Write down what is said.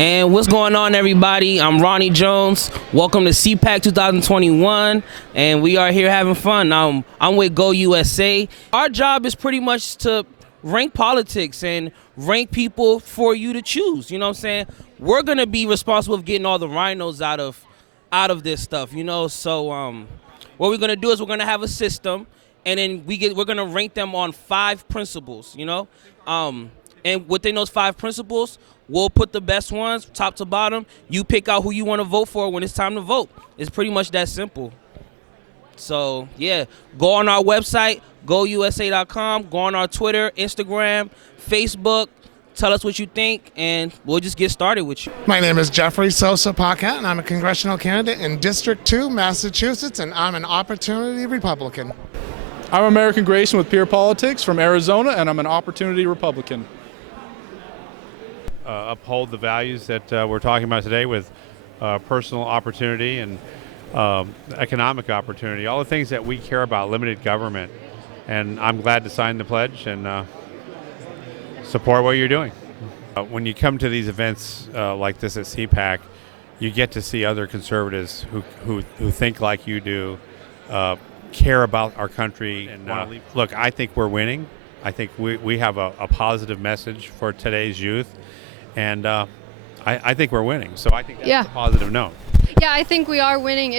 And what's going on, everybody? I'm Ronnie Jones. Welcome to CPAC 2021, and we are here having fun. I'm with Go USA. Our job is pretty much to rank politics and rank people for you to choose. You know what I'm saying? We're gonna be responsible for getting all the rhinos out of this stuff. You know, so what we're gonna do is we're gonna have a system, and then we're gonna rank them on 5 principles. You know, and within those 5 principles, we'll put the best ones, top to bottom. You pick out who you want to vote for when it's time to vote. It's pretty much that simple. So, yeah, go on our website, gousa.com. Go on our Twitter, Instagram, Facebook. Tell us what you think, and we'll just get started with you. My name is Jeffrey Sosa Paquette, and I'm a congressional candidate in District 2, Massachusetts, and I'm an Opportunity Republican. I'm American Grayson with Peer Politics from Arizona, and I'm an Opportunity Republican. Uphold the values that we're talking about today with personal opportunity and economic opportunity, all the things that we care about, limited government. And I'm glad to sign the pledge and support what you're doing. When you come to these events like this at CPAC, you get to see other conservatives who think like you do, care about our country. And look, I think we're winning. I think we have a positive message for today's youth. And I think we're winning. So I think that's a positive note. Yeah, I think we are winning.